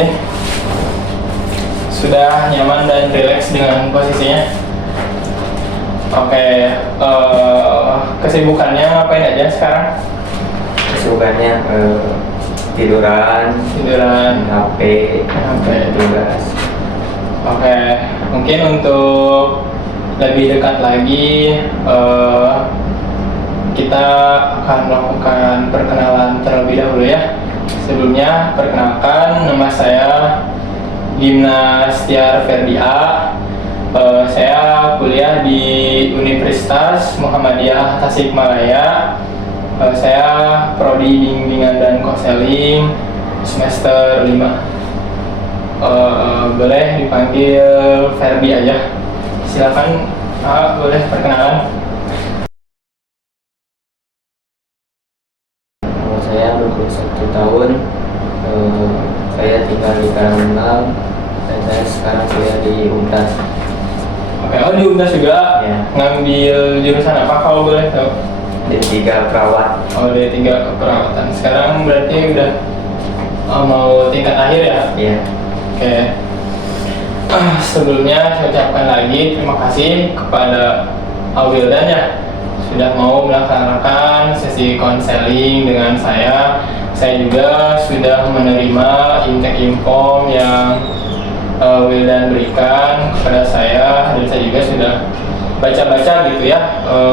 kasih. Sudah nyaman dan rileks dengan posisinya. Oke, kesibukannya ngapain aja sekarang? Kesibukannya tiduran, HP, tugas. Oke, mungkin untuk lebih dekat lagi, kita akan melakukan perkenalan terlebih dahulu ya. Sebelumnya, perkenalkan, nama saya Gimnas Tiar Ferdia. Saya kuliah di Universitas Muhammadiyah Tasikmalaya. Saya prodi bimbingan dan konseling semester 5. Boleh dipanggil Ferdi aja. Silakan, boleh perkenalan. Saya 21 tahun. Saya tinggal di Karangmenang dan saya sekarang kuliah di UNTAS. Oke, di UNTAS juga. Ya. Ngambil jurusan apa kalau boleh tahu? D3 perawat. D3 keperawatan. Sekarang berarti udah mau tingkat akhir ya? Iya. Oke. Sebelumnya saya ucapkan lagi terima kasih kepada Wildan ya sudah mau melaksanakan sesi konseling dengan saya. Saya juga sudah menerima intake inform yang Wildan berikan kepada saya, dan saya juga sudah baca-baca gitu ya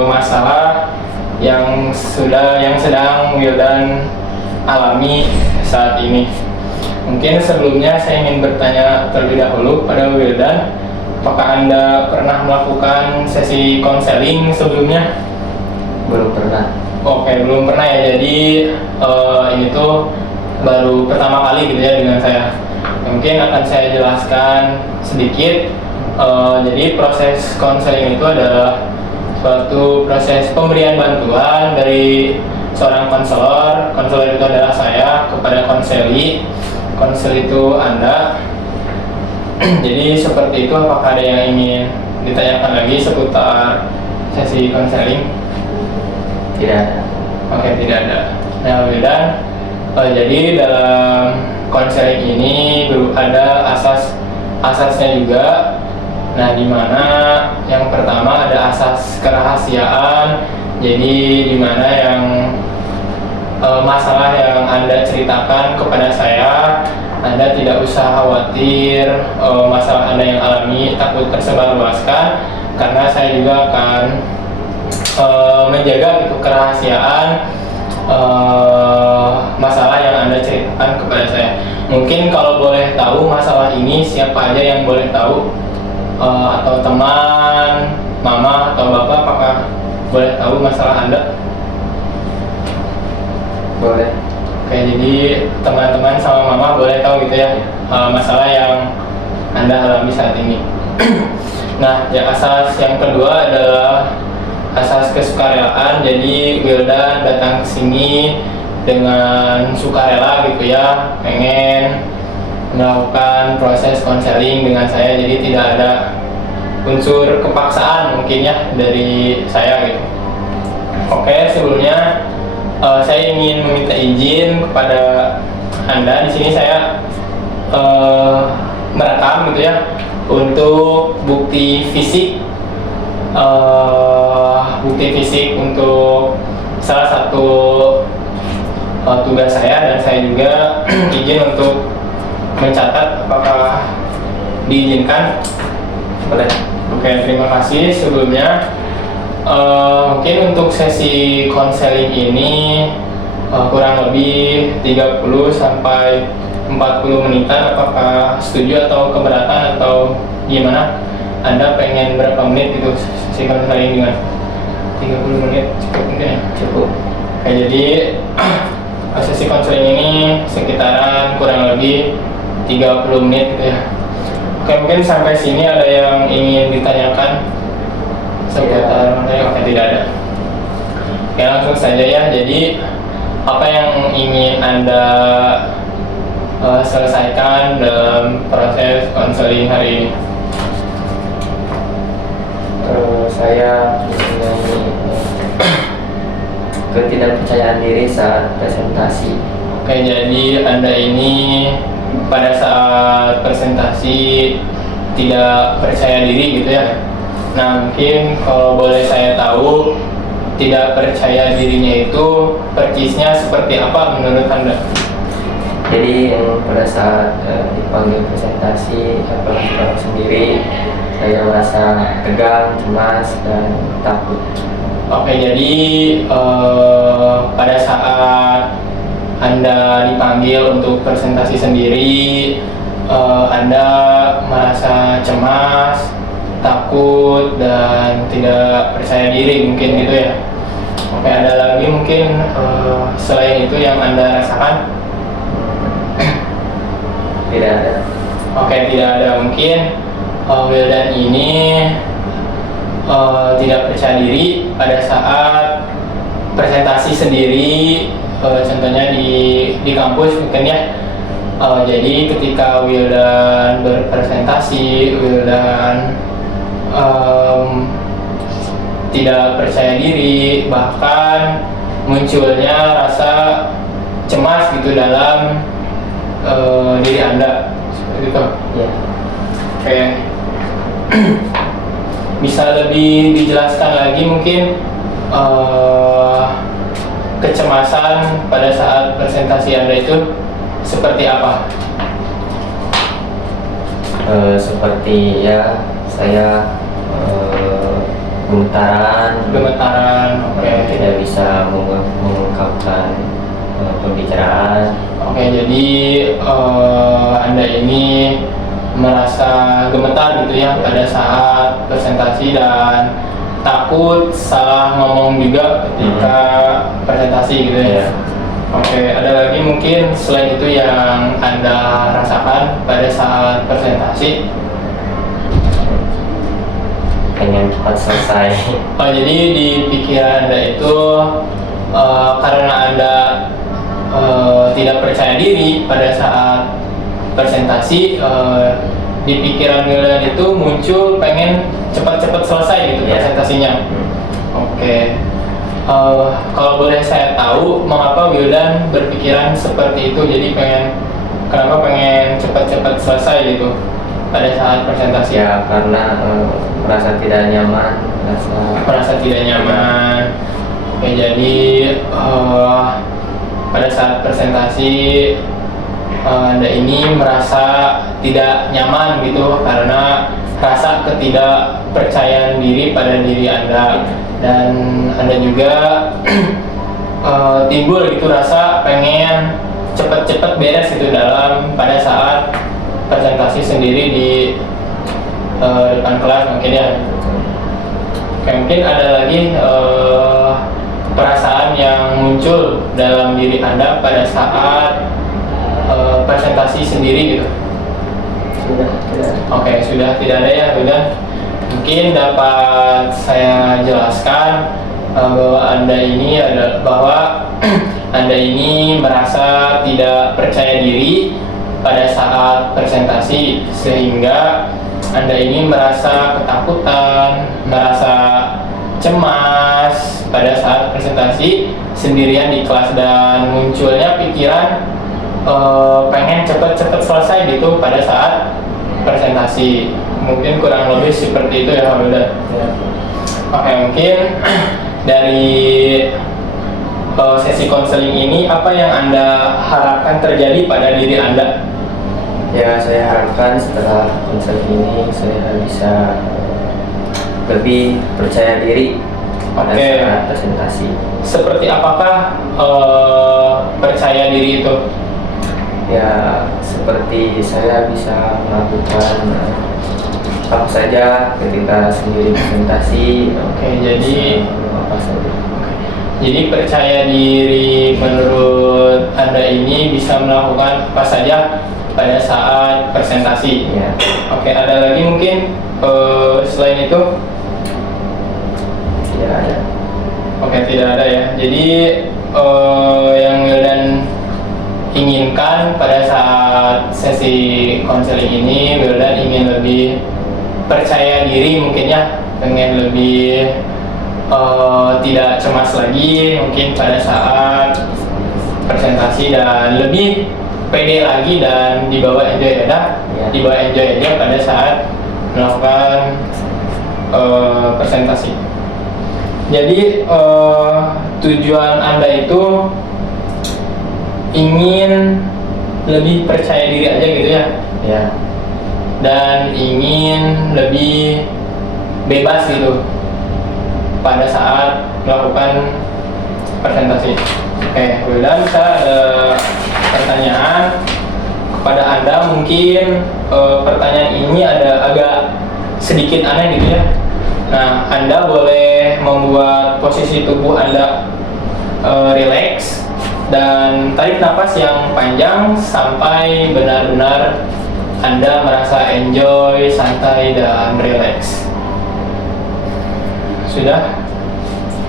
masalah yang sedang Wildan alami saat ini. Mungkin sebelumnya saya ingin bertanya terlebih dahulu pada Wildan, apakah Anda pernah melakukan sesi konseling sebelumnya? Belum pernah. Oke, belum pernah ya. Jadi ini tuh baru pertama kali gitu ya dengan saya. Mungkin akan saya jelaskan sedikit. Jadi proses konseling itu adalah suatu proses pemberian bantuan dari seorang konselor. Konselor itu adalah saya kepada konseli. Konsel itu Anda. Jadi seperti itu. Apakah ada yang ingin ditanyakan lagi seputar sesi konseling? Tidak ada. Oke, tidak ada. Nah, Wildan, jadi dalam konseling ini ada asasnya juga. Nah, di mana yang pertama ada asas kerahasiaan. Jadi di mana yang masalah yang Anda ceritakan kepada saya, Anda tidak usah khawatir masalah Anda yang alami takut tersebarluaskan, karena saya juga akan menjaga itu kerahasiaan masalah yang Anda ceritakan kepada saya. Mungkin kalau boleh tahu masalah ini siapa aja yang boleh tahu, atau teman, mama atau bapak, apakah boleh tahu masalah Anda? Boleh. Oke, jadi teman-teman sama mama boleh tahu gitu ya masalah yang Anda alami saat ini. Nah, ya, asas yang kedua adalah asas kesukarelaan. Jadi Wildan datang ke sini dengan sukarela gitu ya, pengen melakukan proses konseling dengan saya. Jadi tidak ada unsur kepaksaan mungkin ya dari saya gitu. Oke, sebelumnya saya ingin meminta izin kepada Anda. Di sini saya merekam gitu ya untuk bukti fisik untuk salah satu tugas saya, dan saya juga izin untuk mencatat. Apakah diizinkan? Boleh. Oke, terima kasih sebelumnya. Mungkin untuk sesi konseling ini kurang lebih 30 sampai 40 menitan. Apakah setuju atau keberatan atau gimana? Anda pengen berapa menit itu sesi konseling dengan 30 menit? Cukup mungkin ya? Cukup. Oke, jadi sesi konseling ini sekitaran kurang lebih 30 menit gitu ya. Oke, mungkin sampai sini ada yang ingin ditanyakan seputar materi? Oke, tidak ada. Oke, langsung saja ya. Jadi apa yang ingin Anda selesaikan dalam proses konseling hari ini? Saya mempunyai ketidakpercayaan diri saat presentasi. Oke, jadi Anda ini pada saat presentasi tidak percaya diri gitu ya. Nah, mungkin kalau boleh saya tahu, tidak percaya dirinya itu persisnya seperti apa menurut Anda? Jadi pada saat dipanggil presentasi apalagi kalau sendiri, saya merasa tegang, cemas, dan takut. Oke, jadi pada saat Anda dipanggil untuk presentasi sendiri, Anda merasa cemas, takut, dan tidak percaya diri mungkin gitu ya. Oke, ada lagi mungkin selain itu yang Anda rasakan? Tidak ada. Oke, tidak ada. Mungkin Wildan ini tidak percaya diri pada saat presentasi sendiri, contohnya di kampus mungkin ya. Jadi ketika Wildan berpresentasi, Wildan tidak percaya diri, bahkan munculnya rasa cemas gitu dalam diri Anda, seperti itu. Ya. Oke. Bisa lebih dijelaskan lagi mungkin kecemasan pada saat presentasi Anda itu seperti apa? Seperti ya saya gemetaran, Oke. tidak bisa mengungkapkan pembicaraan. Oke, jadi Anda ini merasa gemetar gitu ya pada saat presentasi dan takut salah ngomong juga ketika presentasi gitu ya. Oke, ada lagi mungkin selain itu yang Anda rasakan pada saat presentasi? Pengen cepat selesai. Oh, jadi di pikiran Anda itu karena Anda tidak percaya diri pada saat presentasi, di pikiran Wildan itu muncul pengen cepat-cepat selesai gitu presentasinya. Oke. Kalau boleh saya tahu, mengapa Wildan berpikiran seperti itu? Jadi kenapa pengen cepat-cepat selesai gitu pada saat presentasi? Ya karena merasa tidak nyaman, Merasa tidak nyaman. Oke, jadi pada saat presentasi Anda ini merasa tidak nyaman gitu karena rasa ketidakpercayaan diri pada diri Anda, dan Anda juga timbul gitu rasa pengen cepat-cepat beres itu pada saat presentasi sendiri di depan kelas mungkin ya. Oke, mungkin ada lagi perasaan yang muncul dalam diri Anda pada saat presentasi sendiri gitu. Sudah tidak. Oke, sudah tidak ada ya, sudah. Mungkin dapat saya jelaskan bahwa Anda ini merasa tidak percaya diri pada saat presentasi, sehingga Anda ini merasa ketakutan, merasa cemas pada saat presentasi sendirian di kelas, dan munculnya pikiran pengen cepet-cepet selesai gitu pada saat presentasi. Mungkin kurang lebih seperti itu ya, Wildan. Oke, mungkin dari sesi konseling ini apa yang Anda harapkan terjadi pada diri Anda? Ya saya harapkan setelah konseling ini saya bisa lebih percaya diri pada saat presentasi. Seperti apakah percaya diri itu? Ya seperti saya bisa melakukan apa saja ketika sendiri presentasi. Oke, jadi apa saja. Jadi percaya diri menurut Anda ini bisa melakukan apa saja pada saat presentasi. Ya. Oke, ada lagi mungkin selain itu? Tidak ada. Oke, tidak ada ya. Jadi yang Wildan inginkan pada saat sesi konseling ini, Wildan ingin lebih percaya diri mungkin ya, pengen lebih tidak cemas lagi mungkin pada saat presentasi, dan lebih pede lagi dan dibawa enjoy aja, Ya. dibawa enjoy aja pada saat melakukan presentasi. Jadi tujuan Anda itu ingin lebih percaya diri aja gitu ya, Ya. dan ingin lebih bebas gitu pada saat melakukan presentasi. Oke, kemudian saya ada pertanyaan kepada Anda. Mungkin pertanyaan ini ada agak sedikit aneh gitu ya. Nah, Anda boleh membuat posisi tubuh Anda rileks dan tarik napas yang panjang sampai benar-benar Anda merasa enjoy, santai, dan rileks. Sudah?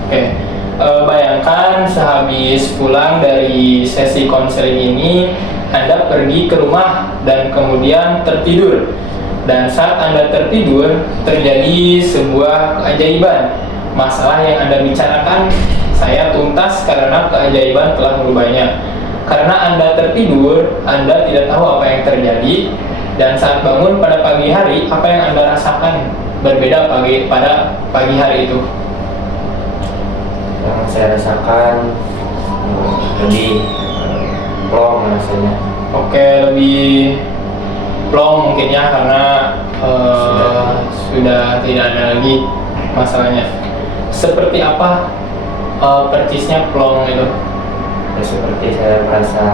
Oke. Bayangkan sehabis pulang dari sesi konseling ini, Anda pergi ke rumah dan kemudian tertidur. Dan saat Anda tertidur, terjadi sebuah keajaiban. Masalah yang Anda bicarakan, saya tuntas karena keajaiban telah merubahnya. Karena Anda tertidur, Anda tidak tahu apa yang terjadi. Dan saat bangun pada pagi hari, apa yang Anda rasakan berbeda pada pagi hari itu? Yang saya rasakan lebih plong rasanya. Oke, lebih plong mungkin ya, karena sudah tidak ada lagi masalahnya. Seperti apa persisnya plong itu? Ya, seperti saya merasa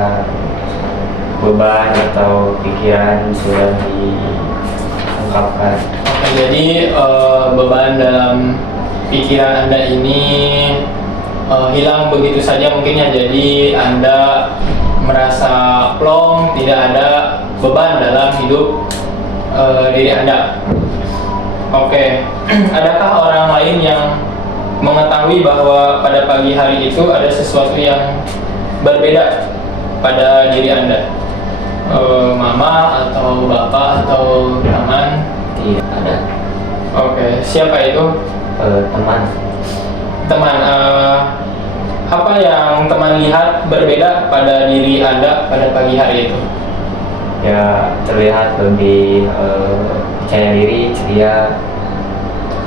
beban atau pikiran sudah diungkapkan. Oke, jadi beban dalam pikiran Anda ini hilang begitu saja mungkin ya. Jadi Anda merasa plong, tidak ada beban dalam hidup diri Anda. Oke, adakah orang lain yang mengetahui bahwa pada pagi hari itu ada sesuatu yang berbeda pada diri Anda? Mama atau bapak atau teman? Iya, ada. Oke, siapa itu? Teman. Teman. Apa yang teman lihat berbeda pada diri Anda pada pagi hari itu? Ya, terlihat lebih percaya diri, ceria.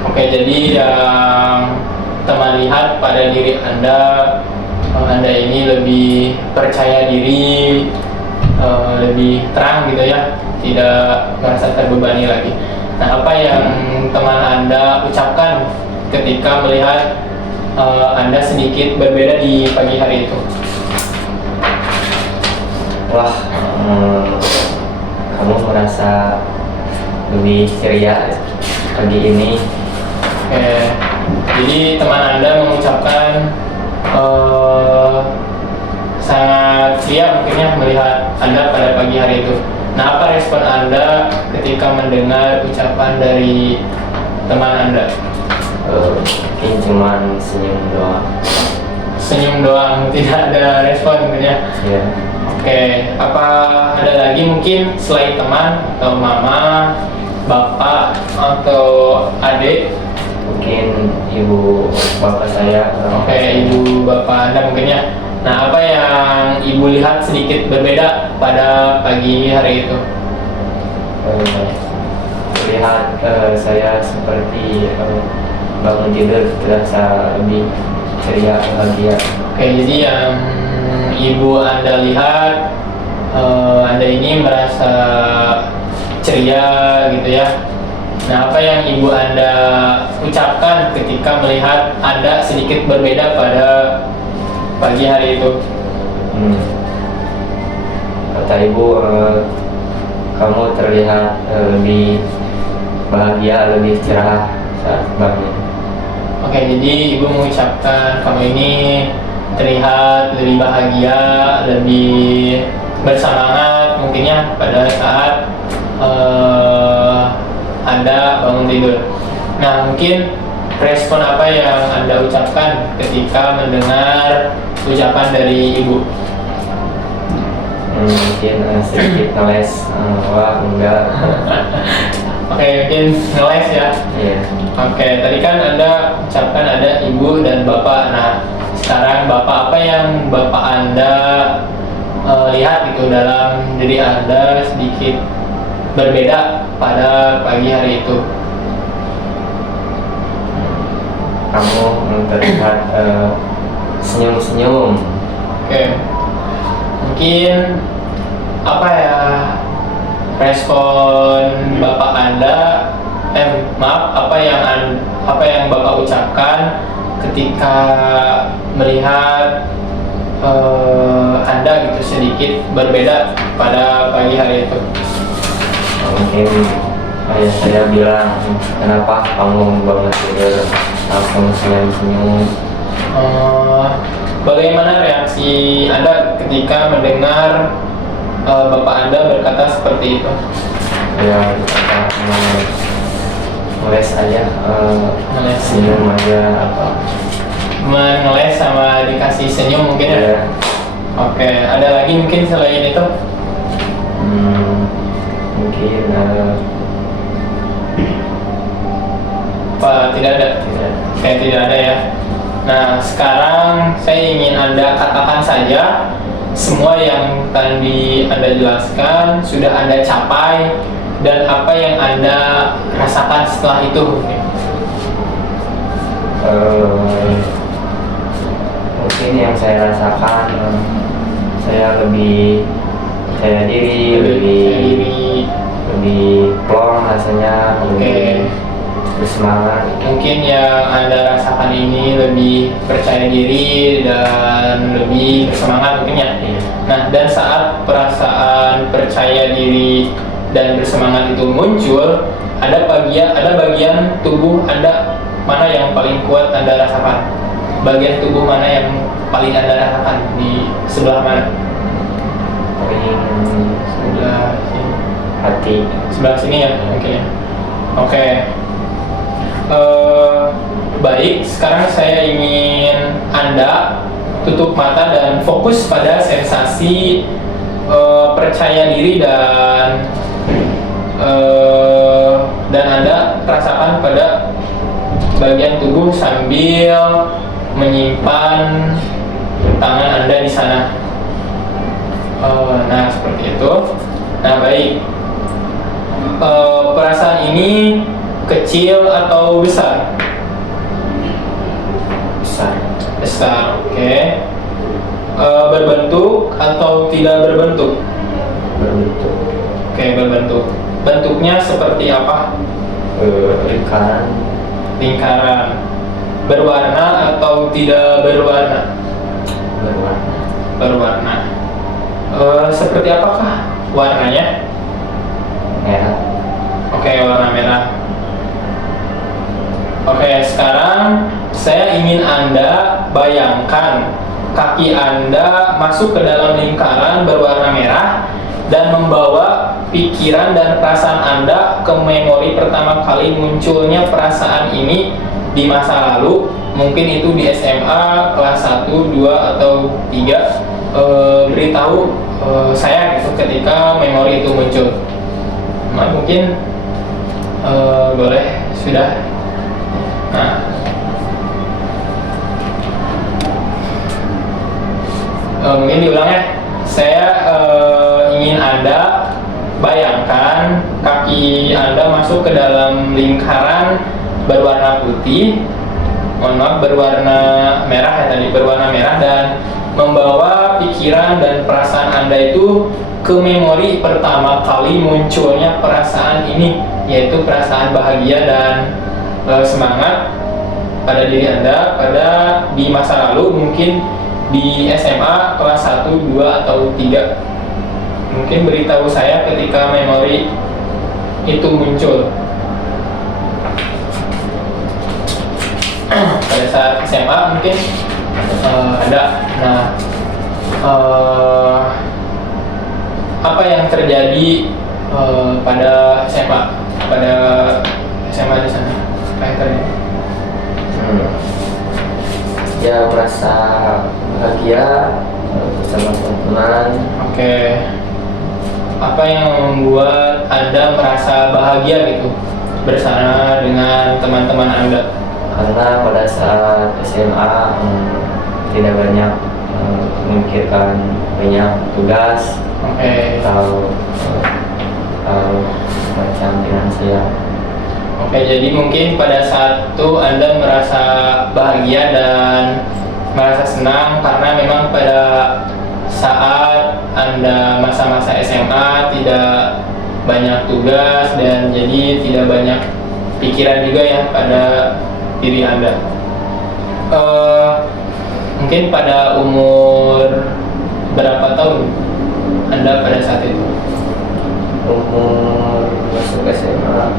Oke, jadi yang teman lihat pada diri Anda, Anda ini lebih percaya diri, lebih terang gitu ya, tidak merasa terbebani lagi. Nah, apa yang teman Anda ucapkan ketika melihat Anda sedikit berbeda di pagi hari itu? Wah, kamu merasa lebih ceria pagi ini. Oke, jadi teman Anda mengucapkan sangat ceria mungkin ya melihat Anda pada pagi hari itu. Nah, apa respon Anda ketika mendengar ucapan dari teman Anda? Mungkin cuman senyum doang. Senyum doang, tidak ada respon mungkin ya? Ya. Oke, apa ada lagi mungkin selain teman atau mama, bapak, atau adik? Mungkin ibu bapak saya. Oke, ibu bapak Anda mungkin ya. Nah, apa yang ibu lihat sedikit berbeda pada pagi hari itu? Terlihat saya seperti bangun tidur terasa lebih ceria, bahagia. Oke, jadi yang ibu Anda lihat, Anda ini merasa ceria gitu ya. Nah, apa yang ibu Anda ucapkan ketika melihat Anda sedikit berbeda pada pagi hari itu? Kata ibu, kamu terlihat lebih bahagia, lebih cerah saat bangun. Oke, jadi ibu mengucapkan kamu ini terlihat lebih bahagia, lebih bersemangat mungkinnya pada saat Anda bangun tidur. Nah, mungkin respon apa yang Anda ucapkan ketika mendengar ucapan dari ibu? Mungkin sedikit ngeles. Wah, enggak. Oke, mungkin ngeles ya. Iya. Oke, tadi kan Anda ucapkan ada ibu dan bapak. Nah, sekarang bapak, apa yang bapak Anda lihat gitu dalam diri Anda sedikit berbeda pada pagi hari itu? Kamu terlihat senyum-senyum. Oke. Mungkin apa ya respon Bapak Anda, apa yang Bapak ucapkan ketika melihat Anda gitu sedikit berbeda pada pagi hari itu? Mungkin ayah saya bilang, kenapa kamu bangun tidur langsung senyum-senyum. Bagaimana reaksi Anda ketika mendengar Bapak Anda berkata seperti itu? Ya kita ngeles aja, Ngeles. senyum aja apa. Mengeles sama dikasih senyum mungkin ya? Ya, Oke, ada lagi mungkin selain itu? mungkin Apa tidak ada? tidak. Kayak tidak ada ya. Nah, sekarang saya ingin Anda katakan saja semua yang tadi Anda jelaskan sudah Anda capai dan apa yang Anda rasakan setelah itu. Mungkin yang saya rasakan, saya lebih percaya diri, lebih plong rasanya, Oke. lebih bersemangat. Mungkin yang Anda rasakan ini lebih percaya diri dan lebih bersemangat mungkin ya. Iya. Nah, dan saat perasaan percaya diri dan bersemangat itu muncul, ada bagian tubuh Anda mana yang paling kuat Anda rasakan? Bagian tubuh mana yang paling Anda rasakan? Di sebelah mana? Paling Sebelah sini. hati. Sebelah sini ya, mungkin ya. Oke. Baik, sekarang saya ingin Anda tutup mata dan fokus pada sensasi percaya diri dan Anda rasakan pada bagian tubuh sambil menyimpan tangan Anda di sana. Nah, seperti itu. Nah, baik. Perasaan ini kecil atau besar? Besar. Besar, oke. Berbentuk atau tidak berbentuk? Berbentuk. Oke, berbentuk. Bentuknya seperti apa? Lingkaran. Lingkaran. Berwarna atau tidak berwarna? Berwarna. Berwarna. Seperti apakah warnanya? Merah. Oke, warna merah. Oke, sekarang saya ingin Anda bayangkan kaki Anda masuk ke dalam lingkaran berwarna merah dan membawa pikiran dan perasaan Anda ke memori pertama kali munculnya perasaan ini di masa lalu. Mungkin itu di SMA kelas 1, 2, atau 3. Beritahu saya gitu ketika memori itu muncul. Nah, mungkin boleh sudah. Nah, mungkin diulang ya. Saya ingin Anda bayangkan kaki Anda masuk ke dalam lingkaran berwarna putih, berwarna merah ya tadi, berwarna merah, dan membawa pikiran dan perasaan Anda itu ke memori pertama kali munculnya perasaan ini, yaitu perasaan bahagia dan semangat pada diri Anda di masa lalu, mungkin di SMA kelas 1, 2, atau 3. Mungkin beritahu saya ketika memori itu muncul. Pada saat SMA mungkin ada. Nah, apa yang terjadi pada SMA di sana? Apa yang terjadi? Ya, merasa bahagia bersama teman-teman. Oke. Apa yang membuat Anda merasa bahagia gitu bersama dengan teman-teman Anda? Karena pada saat SMA tidak banyak memikirkan banyak tugas Oke. atau macam finansial. Oke, jadi mungkin pada saat itu Anda merasa bahagia dan merasa senang karena memang pada saat Anda masa-masa SMA tidak banyak tugas dan jadi tidak banyak pikiran juga ya pada diri Anda. Mungkin pada umur berapa tahun Anda pada saat itu? Umur masuk SMA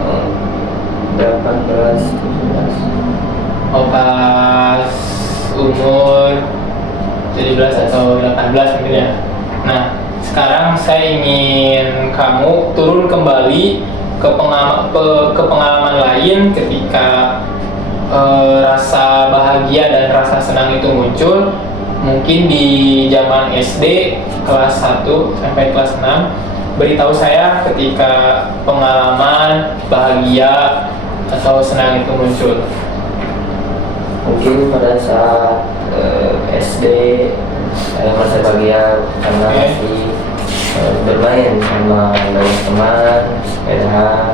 18, 17. Oh, pas umur 17 atau 18 mungkin ya. Nah, sekarang saya ingin kamu turun kembali ke pengalaman lain ketika rasa bahagia dan rasa senang itu muncul. Mungkin di zaman SD kelas 1 sampai kelas 6. Beritahu saya ketika pengalaman bahagia atau senang itu muncul. Mungkin pada saat SD saya merasa bahagia karena Oke. masih bermain sama banyak teman, sepedahan,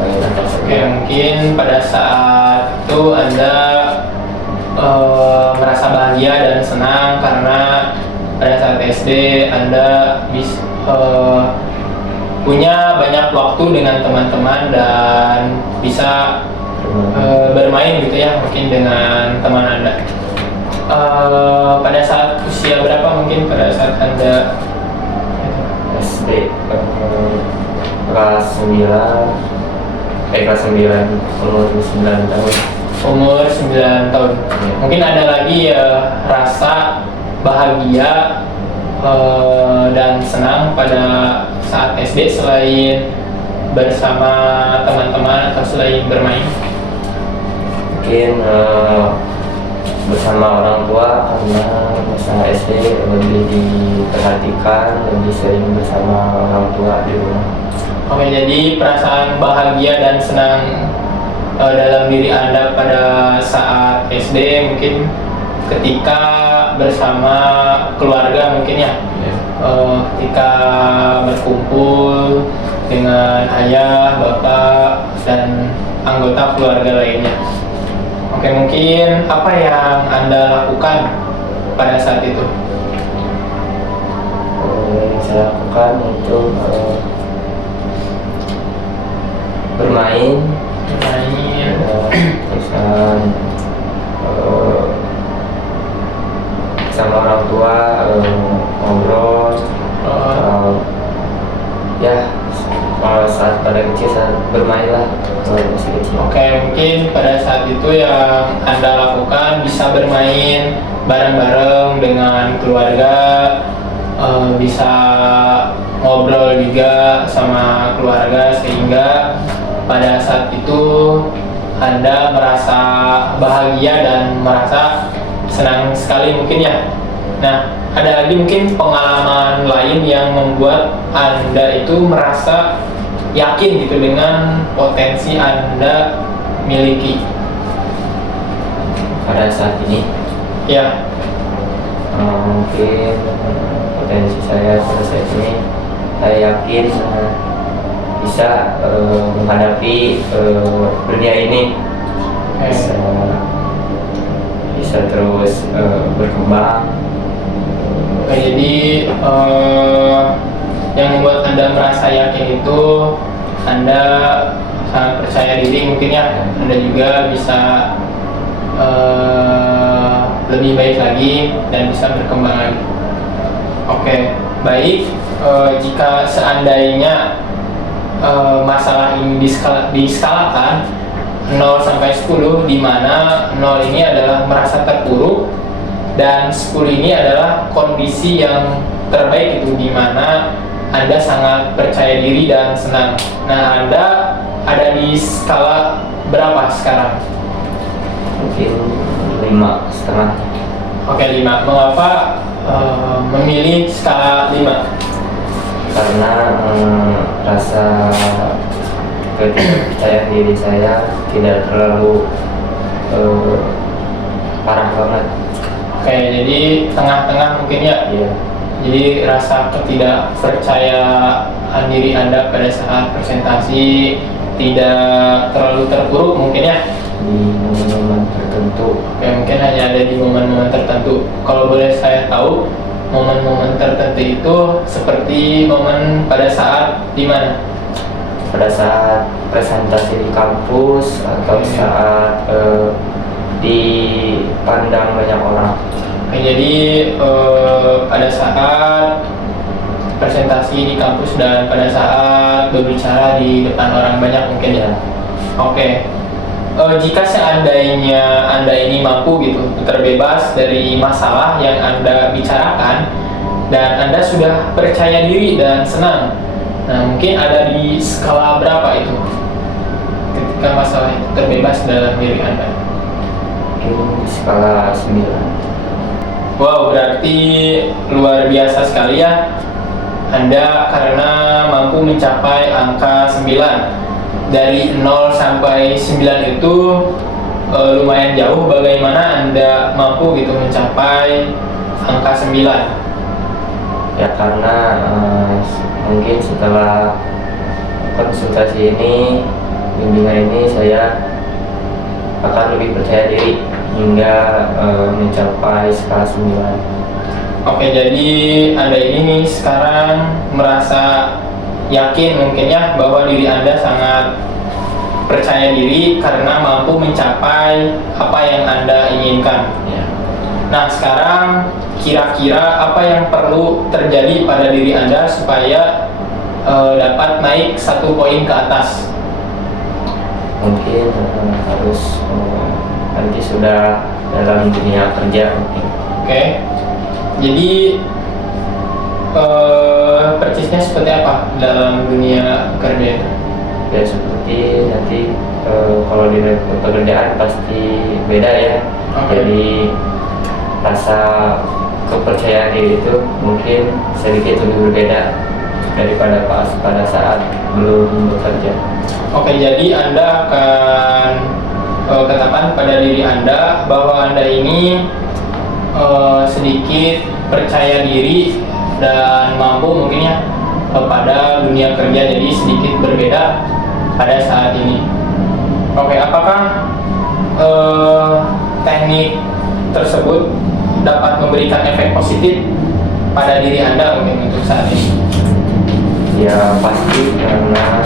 main apa Oke, saja. mungkin pada saat itu Anda merasa bahagia dan senang karena pada saat SD Anda punya banyak waktu dengan teman-teman dan bisa bermain gitu ya, mungkin dengan teman Anda. Pada saat usia berapa mungkin pada saat Anda SD kelas 9 kelas 9 umur 9 tahun. umur 9 tahun? Mungkin ada lagi ya rasa bahagia dan senang pada saat SD selain bersama teman-teman atau selain bermain? Mungkin bersama orang tua karena masa SD lebih diperhatikan, lebih sering bersama orang tua di rumah. Oke, jadi perasaan bahagia dan senang dalam diri Anda pada saat SD mungkin ketika bersama keluarga mungkin ya, ketika berkumpul dengan ayah, bapak, dan anggota keluarga lainnya. Oke, mungkin apa yang Anda lakukan pada saat itu? Yang saya lakukan untuk bermain, Bermain. terusan sama orang tua, ngobrol, ya saat pada kecil saat bermain lah kalau masih kecil. Oke, mungkin pada saat itu yang Anda lakukan bisa bermain bareng-bareng dengan keluarga, bisa ngobrol juga sama keluarga sehingga pada saat itu Anda merasa bahagia dan merasa senang sekali mungkin ya. Nah, ada lagi mungkin pengalaman lain yang membuat Anda itu merasa yakin gitu dengan potensi Anda miliki. Pada saat ini Ya, mungkin potensi saya pada saat ini saya yakin bisa menghadapi dunia ini, bisa terus berkembang. Oke, jadi yang membuat Anda merasa yakin itu Anda sangat percaya diri mungkin ya. Anda juga bisa lebih baik lagi dan bisa berkembang lagi. Oke, baik. Jika seandainya masalah ini diskalakan 0 sampai 10, di mana 0 ini adalah merasa terpuruk dan 10 ini adalah kondisi yang terbaik, itu di mana Anda sangat percaya diri dan senang. Nah, Anda ada di skala berapa sekarang? Mungkin 5,5. Oke, 5. Mengapa memilih skala 5? Karena rasa ketidakpercayaan diri saya tidak terlalu parah banget. Oke, Oke, jadi tengah-tengah mungkin ya. Iya. Jadi rasa ketidakpercayaan diri Anda pada saat presentasi tidak terlalu terpuruk mungkin ya. Di momen-momen tertentu. Oke, mungkin hanya ada di momen-momen tertentu. Kalau boleh saya tahu, momen-momen tertentu itu seperti momen pada saat di mana? Pada saat presentasi di kampus atau saat dipandang banyak orang. Oke, jadi pada saat presentasi di kampus dan pada saat berbicara di depan orang banyak mungkin ya. Oke. Jika seandainya Anda ini mampu gitu terbebas dari masalah yang Anda bicarakan dan Anda sudah percaya diri dan senang, nah mungkin ada di skala berapa itu ketika masalah itu terbebas dalam diri Anda? Mungkin skala 9. Wow, berarti luar biasa sekali ya Anda karena mampu mencapai angka 9. Dari 0 sampai 9 itu lumayan jauh. Bagaimana Anda mampu gitu mencapai angka 9? Ya karena mungkin setelah konsultasi ini, bimbingan ini, saya akan lebih percaya diri hingga mencapai skala 9. Oke, jadi Anda ini nih sekarang merasa yakin mungkin ya bahwa diri Anda sangat percaya diri karena mampu mencapai apa yang Anda inginkan. Ya. Nah, sekarang kira-kira apa yang perlu terjadi pada diri Anda supaya dapat naik 1 poin ke atas? Mungkin harus nanti sudah dalam dunia kerja mungkin. Oke. Jadi persisnya seperti apa dalam dunia kerja? Ya seperti nanti kalau di pekerjaan pasti beda ya. Oke. Jadi rasa kepercayaan diri itu mungkin sedikit lebih berbeda daripada pada saat belum bekerja. Oke, jadi Anda akan katakan pada diri Anda bahwa Anda ini sedikit percaya diri dan mampu mungkin ya pada dunia kerja, jadi sedikit berbeda pada saat ini. Oke, apakah teknik tersebut dapat memberikan efek positif pada diri Anda mungkin untuk saat ini? Ya pasti karena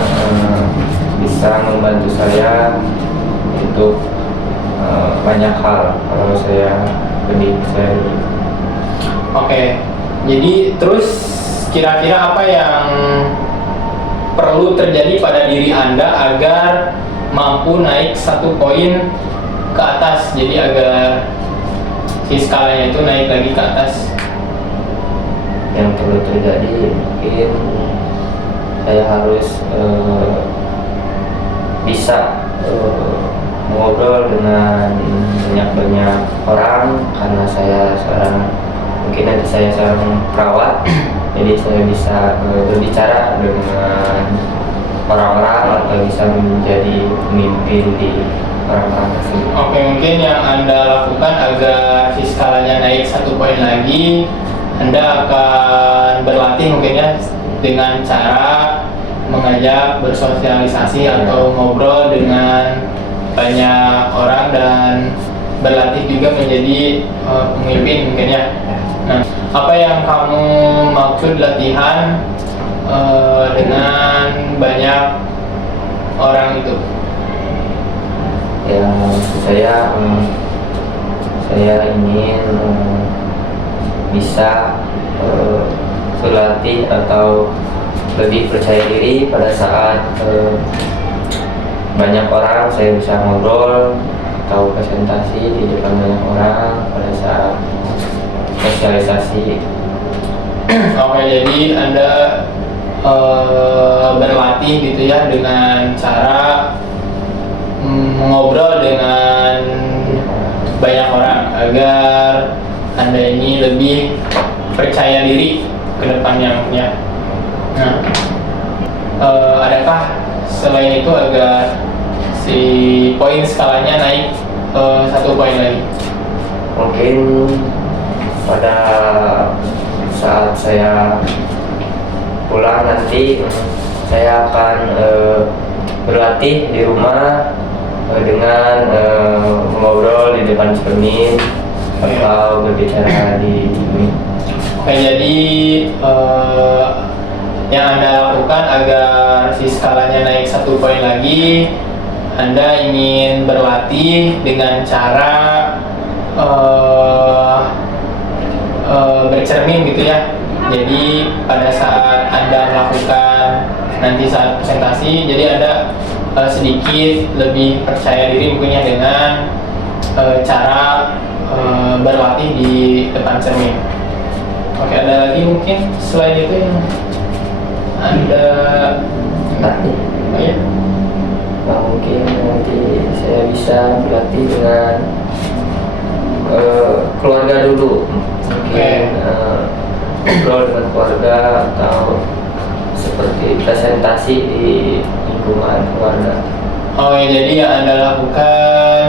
bisa membantu saya untuk banyak hal kalau saya lebih percaya diri. Oke, jadi terus kira-kira apa yang perlu terjadi pada diri Anda agar mampu naik 1 poin ke atas, jadi agar si skalanya itu naik lagi ke atas? Yang perlu terjadi mungkin saya harus bisa mengobrol dengan banyak orang karena saya seorang, mungkin nanti saya seorang perawat, jadi saya bisa berbicara dengan orang-orang atau bisa menjadi pemimpin di orang-orang tersebut. Oke, mungkin yang Anda lakukan agar si skalanya naik 1 poin lagi, Anda akan berlatih mungkin ya dengan cara mengajak bersosialisasi atau ngobrol dengan banyak orang dan berlatih juga menjadi pemimpin mungkin ya. Nah, apa yang kamu maksud latihan dengan banyak orang itu? Ya maksud saya ingin bisa berlatih atau lebih percaya diri pada saat banyak orang, saya bisa ngobrol atau presentasi di depan banyak orang pada saat sosialisasi. Oke, jadi Anda berlatih gitu ya dengan cara mengobrol dengan banyak orang agar Anda ini lebih percaya diri ke depannya ya. Nah, adakah selain itu agar si poin skalanya naik 1 poin lagi? Mungkin pada saat saya pulang nanti saya akan berlatih di rumah dengan mengobrol di depan cermin atau berbicara di cermin. Oke, jadi yang Anda lakukan agar si skalanya naik 1 poin lagi, Anda ingin berlatih dengan cara bercermin gitu ya. Jadi pada saat Anda melakukan nanti saat presentasi, jadi Anda sedikit lebih percaya diri mungkinnya dengan cara berlatih di depan cermin. Oke, ada lagi mungkin selain itu yang Anda Latih. oh ya? Nah, mungkin nanti saya bisa berlatih dengan keluarga dulu, mungkin ngobrol dengan keluarga atau seperti presentasi di lingkungan keluarga. Oh ya, jadi yang Anda lakukan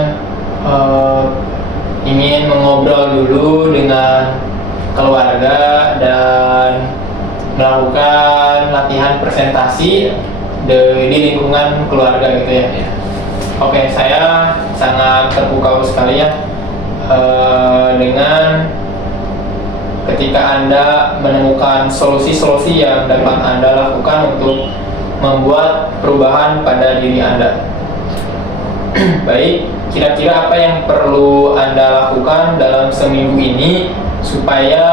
ingin mengobrol dulu dengan keluarga dan melakukan latihan presentasi di lingkungan keluarga gitu ya. Oke, saya sangat terpukau sekali ya dengan ketika Anda menemukan solusi-solusi yang dapat Anda lakukan untuk membuat perubahan pada diri Anda. Baik, kira-kira apa yang perlu Anda lakukan dalam seminggu ini supaya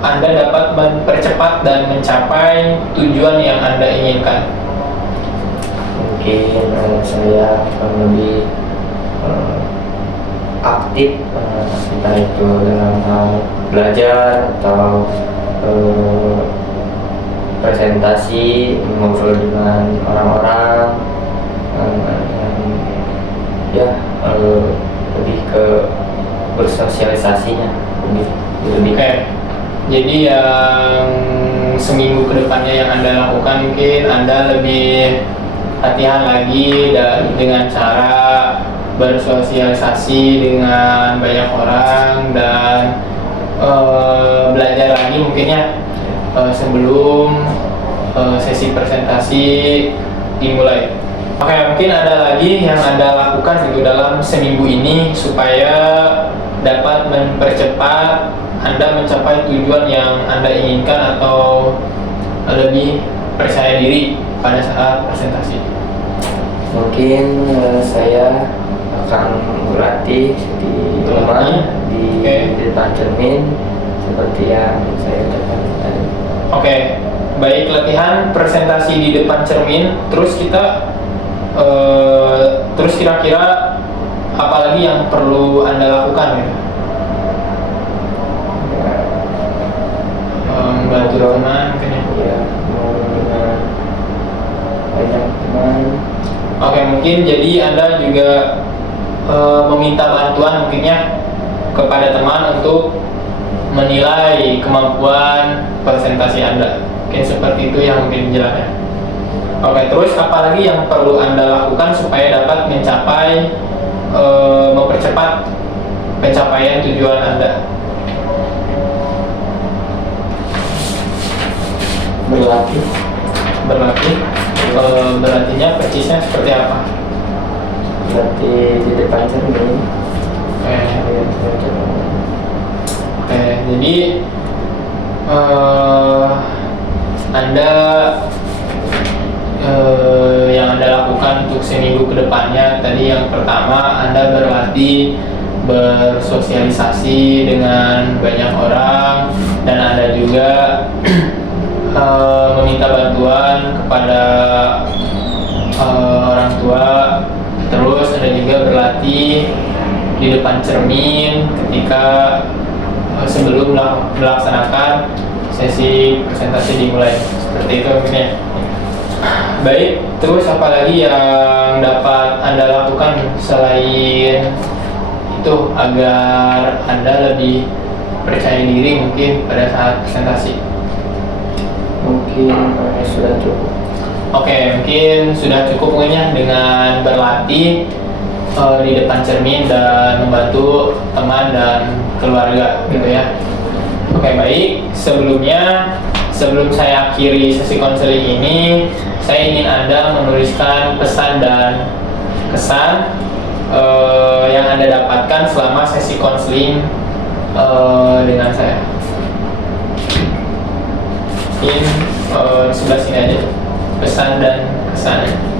Anda dapat mempercepat dan mencapai tujuan yang Anda inginkan? Mungkin saya akan lebih aktif, entah itu dalam hal belajar atau presentasi, ngobrol dengan orang-orang, lebih ke bersosialisasinya lebih. Oke, jadi yang seminggu kedepannya yang Anda lakukan mungkin Anda lebih latihan lagi dengan cara bersosialisasi dengan banyak orang dan belajar lagi mungkinnya sebelum sesi presentasi dimulai. Oke, mungkin ada lagi yang Anda lakukan gitu dalam seminggu ini supaya dapat mempercepat Anda mencapai tujuan yang Anda inginkan atau lebih percaya diri pada saat presentasi. Mungkin saya akan berlatih di rumah di depan cermin seperti yang saya katakan tadi. Oke, baik, latihan presentasi di depan cermin. Terus kira-kira apa lagi yang perlu Anda lakukan ya? Membantu teman mungkin ya? Ya, dengan banyak teman. Oke, mungkin jadi Anda juga meminta bantuan mungkinnya kepada teman untuk menilai kemampuan presentasi Anda. Mungkin seperti itu yang mungkin jelasnya. Oke, terus apa lagi yang perlu Anda lakukan supaya dapat mempercepat pencapaian tujuan Anda? Berlatih. Berlatihnya persisnya seperti apa? Berlatih di depan cermin. Oke, jadi Anda yang Anda lakukan untuk seminggu ke depannya tadi yang pertama Anda berlatih bersosialisasi dengan banyak orang dan Anda juga meminta bantuan kepada orang tua. Terus Anda juga berlatih di depan cermin ketika sebelum melaksanakan sesi presentasi dimulai. Seperti itu mungkin ya. Baik, terus apa lagi yang dapat Anda lakukan selain itu agar Anda lebih percaya diri mungkin pada saat presentasi? Mungkin sudah cukup. Oke, mungkin sudah cukup mungkinnya dengan berlatih di depan cermin dan membantu teman dan keluarga gitu ya. Oke, baik. Sebelum saya akhiri sesi konseling ini, saya ingin Anda menuliskan pesan dan kesan yang Anda dapatkan selama sesi konseling dengan saya. Mungkin di sebelah sini aja, pesan dan kesannya.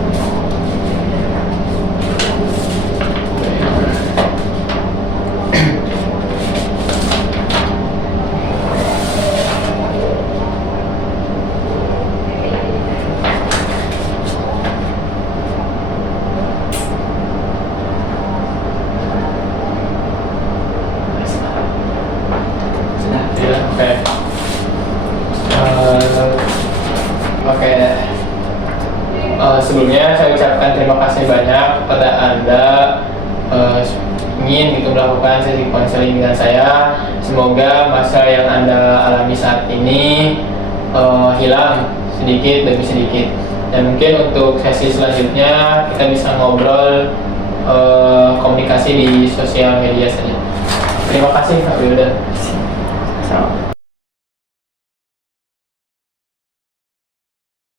Oke. Sebelumnya saya ucapkan terima kasih banyak kepada Anda ingin melakukan sesi konseling dengan saya. Semoga masa yang Anda alami saat ini hilang sedikit demi sedikit. Dan mungkin untuk sesi selanjutnya kita bisa ngobrol komunikasi di sosial media saja. Terima kasih Pak Wildan.